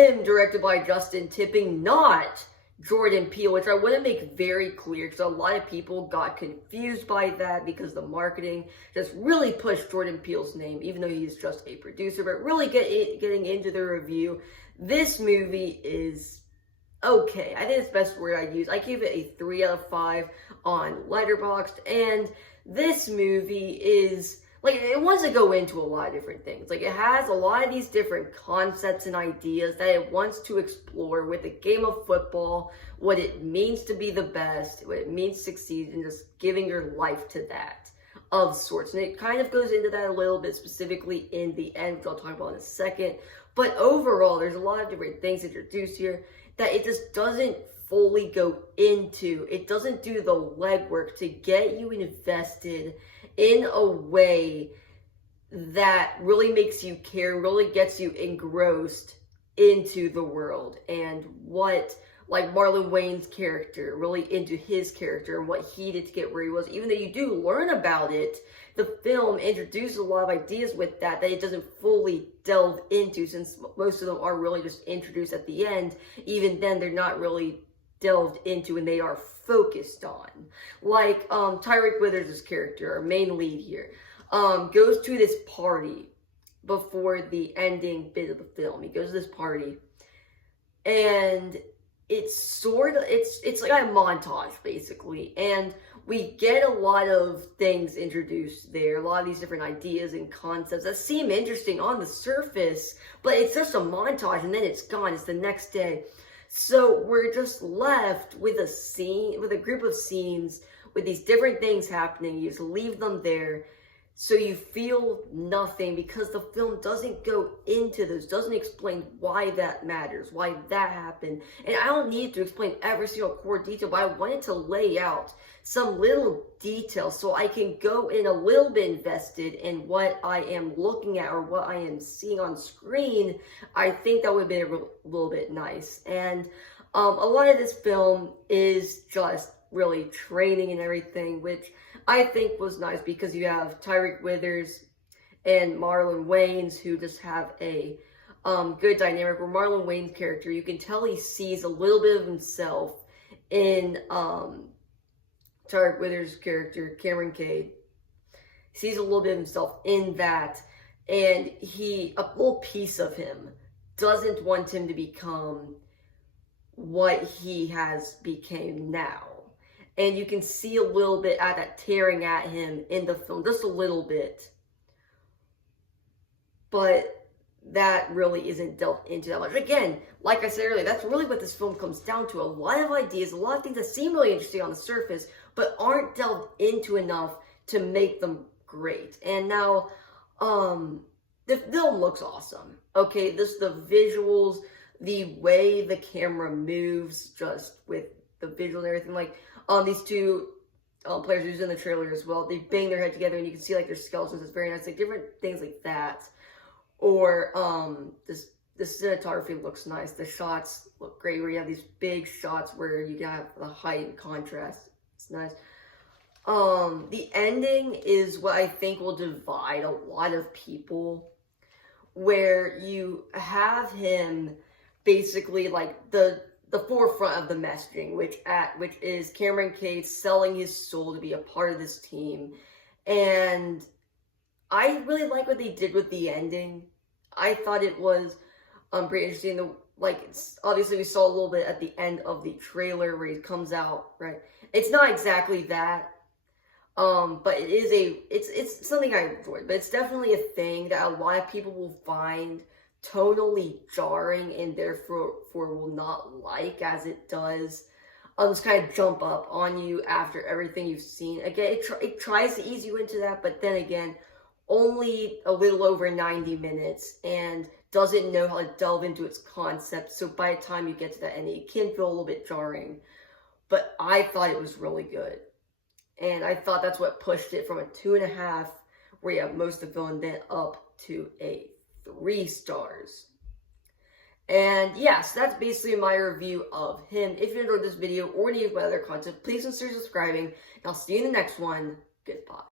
him, directed by Justin Tipping, not Jordan Peele, which I want to make very clear because a lot of people got confused by that because the marketing just really pushed Jordan Peele's name, even though he's just a producer. But really getting into the review, this movie is okay. I think it's the best word I use. I gave it a 3 out of 5 on Letterboxd, and this movie is, like, it wants to go into a lot of different things. Like, it has a lot of these different concepts and ideas that it wants to explore with the game of football, what it means to be the best, what it means to succeed, and just giving your life to that of sorts. And it kind of goes into that a little bit specifically in the end, which I'll talk about in a second. But overall, there's a lot of different things introduced here that it just doesn't fully go into. It doesn't do the legwork to get you invested in a way that really makes you care, really gets you engrossed into the world and what, like, Marlon Wayne's character, really into his character and what he did to get where he was. Even though you do learn about it, the film introduces a lot of ideas with that it doesn't fully delve into, since most of them are really just introduced at the end. Even then, they're not really delved into and they are focused on. Like, Tyreek Withers' character, our main lead here, goes to this party before the ending bit of the film. He goes to this party, and it's like a montage, basically, and we get a lot of things introduced there, a lot of these different ideas and concepts that seem interesting on the surface, but it's just a montage, and then it's gone. It's the next day. So we're just left with a scene, with a group of scenes with these different things happening. You just leave them there, so you feel nothing because the film doesn't go into those, doesn't explain why that matters, why that happened. And I don't need to explain every single core detail, but I wanted to lay out some little details so I can go in a little bit invested in what I am looking at or what I am seeing on screen. I think that would be a little bit nice. And a lot of this film is just really training and everything, which I think was nice because you have Tyreek Withers and Marlon Wayans who just have a good dynamic. Where Marlon Wayans' character, you can tell he sees a little bit of himself in Tyreek Withers' character, Cameron Cade. Sees a little bit of himself in that, and a little piece of him doesn't want him to become what he has became now. And you can see a little bit at that tearing at him in the film, just a little bit. But that really isn't delved into that much. Again, like I said earlier, that's really what this film comes down to. A lot of ideas, a lot of things that seem really interesting on the surface, but aren't delved into enough to make them great. And now, the film looks awesome. Okay, the visuals, the way the camera moves, just with the visuals and everything, like, these two players who's in the trailer as well, they bang their head together and you can see, like, their skeletons. It's very nice, like different things like that. Or the cinematography looks nice. The shots look great where you have these big shots where you can have the height and contrast. It's nice. The ending is what I think will divide a lot of people, where you have him basically like the forefront of the messaging, which is Cameron Cade selling his soul to be a part of this team. And I really like what they did with the ending. I thought it was pretty interesting. Obviously we saw a little bit at the end of the trailer where he comes out, right? It's not exactly that, but it is it's something I enjoyed. But it's definitely a thing that a lot of people will find tonally jarring and therefore will not like, as it does just kind of jump up on you after everything you've seen. Again, it tries to ease you into that, but then again, only a little over 90 minutes and doesn't know how to delve into its concept. So by the time you get to that ending, it can feel a little bit jarring. But I thought it was really good. And I thought that's what pushed it from a 2.5, where you have most of the film, then up to a 3 stars. And yes, that's basically my review of him. If you enjoyed this video or any of my other content, please consider subscribing. And I'll see you in the next one. Goodbye.